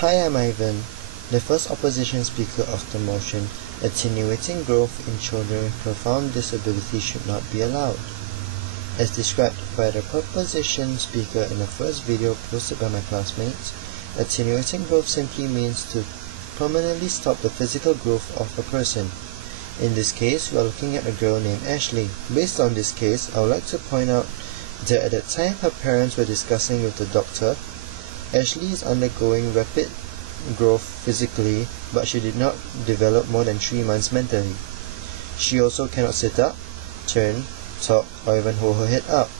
Hi, I'm Ivan, the first opposition speaker of the motion attenuating growth in children with profound disability should not be allowed. As described by the proposition speaker in the first video posted by my classmates, attenuating growth simply means to permanently stop the physical growth of a person. In this case, we are looking at a girl named Ashley. Based on this case, I would like to point out that at the time her parents were discussing with the doctor, Ashley is undergoing rapid growth physically, but she did not develop more than 3 months mentally. She also cannot sit up, turn, talk, or even hold her head up.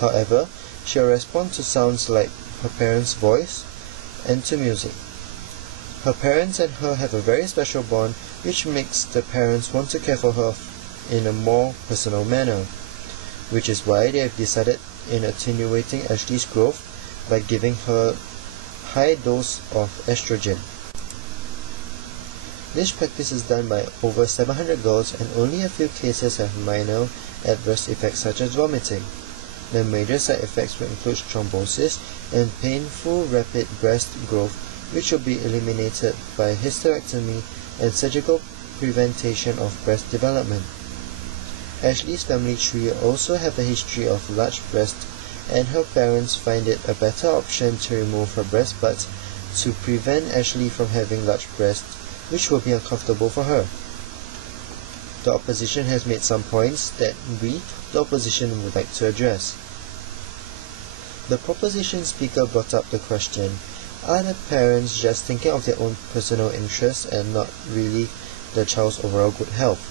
However, she will respond to sounds like her parents' voice and to music. Her parents and her have a very special bond, which makes the parents want to care for her in a more personal manner, which is why they have decided in attenuating Ashley's growth by giving her high dose of estrogen. This practice is done by over 700 girls, and only a few cases have minor adverse effects such as vomiting. The major side effects will include thrombosis and painful rapid breast growth, which will be eliminated by hysterectomy and surgical prevention of breast development. Ashley's family tree also have a history of large breasts, and her parents find it a better option to remove her breast buds to prevent Ashley from having large breasts, which will be uncomfortable for her. The opposition has made some points that we, the opposition, would like to address. The proposition speaker brought up the question, are the parents just thinking of their own personal interests and not really the child's overall good health?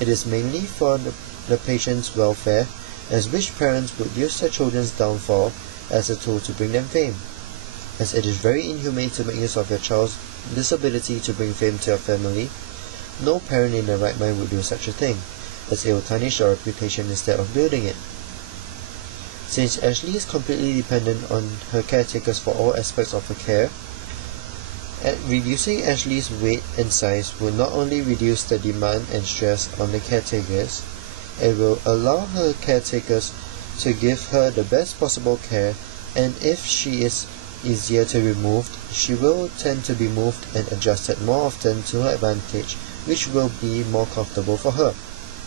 It is mainly for the patient's welfare, as which parents would use their children's downfall as a tool to bring them fame, as it is very inhumane to make use of your child's disability to bring fame to your family. No parent in their right mind would do such a thing, as it will tarnish your reputation instead of building it. Since Ashley is completely dependent on her caretakers for all aspects of her care, reducing Ashley's weight and size will not only reduce the demand and stress on the caretakers, it will allow her caretakers to give her the best possible care, and if she is easier to remove, she will tend to be moved and adjusted more often to her advantage, which will be more comfortable for her.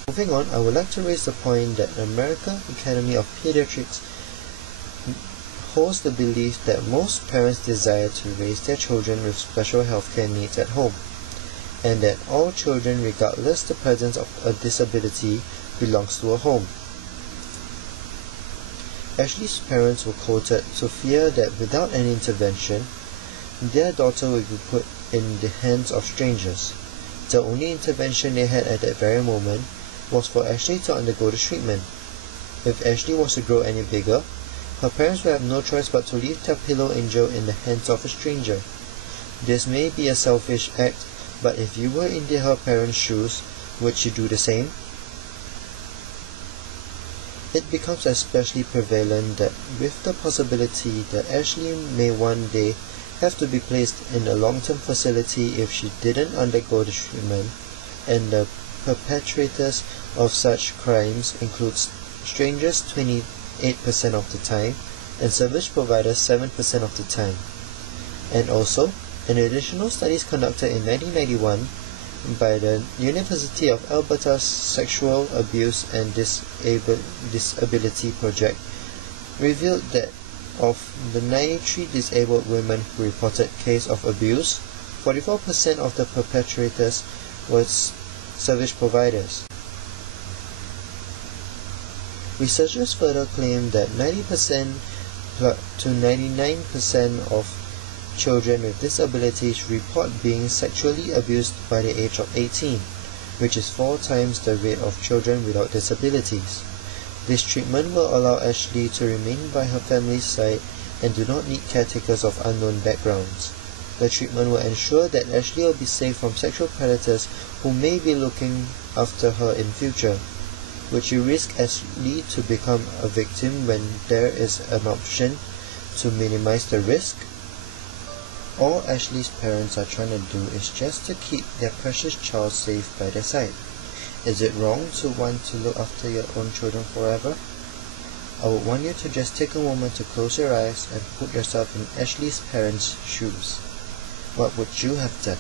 Moving on, I would like to raise the point that the American Academy of Pediatrics holds the belief that most parents desire to raise their children with special healthcare needs at home, and that all children, regardless the presence of a disability, belongs to a home. Ashley's parents were quoted to fear that without any intervention, their daughter would be put in the hands of strangers. The only intervention they had at that very moment was for Ashley to undergo the treatment. If Ashley was to grow any bigger, her parents would have no choice but to leave their pillow angel in the hands of a stranger. This may be a selfish act, but if you were in her parents' shoes, would you do the same? It becomes especially prevalent that with the possibility that Ashley may one day have to be placed in a long-term facility if she didn't undergo the treatment, and the perpetrators of such crimes includes strangers 28% of the time and service providers 7% of the time. And also, an additional studies conducted in 1991 by the University of Alberta's Sexual Abuse and Disability Project revealed that of the 93 disabled women who reported case of abuse, 44% of the perpetrators were service providers. Researchers further claim that 90% to 99% of children with disabilities report being sexually abused by the age of 18, which is 4 times the rate of children without disabilities. This treatment will allow Ashley to remain by her family's side and do not need caretakers of unknown backgrounds. The treatment will ensure that Ashley will be safe from sexual predators who may be looking after her in future. Would you risk Ashley to become a victim when there is an option to minimize the risk? All Ashley's parents are trying to do is just to keep their precious child safe by their side. Is it wrong to want to look after your own children forever? I would want you to just take a moment to close your eyes and put yourself in Ashley's parents' shoes. What would you have done?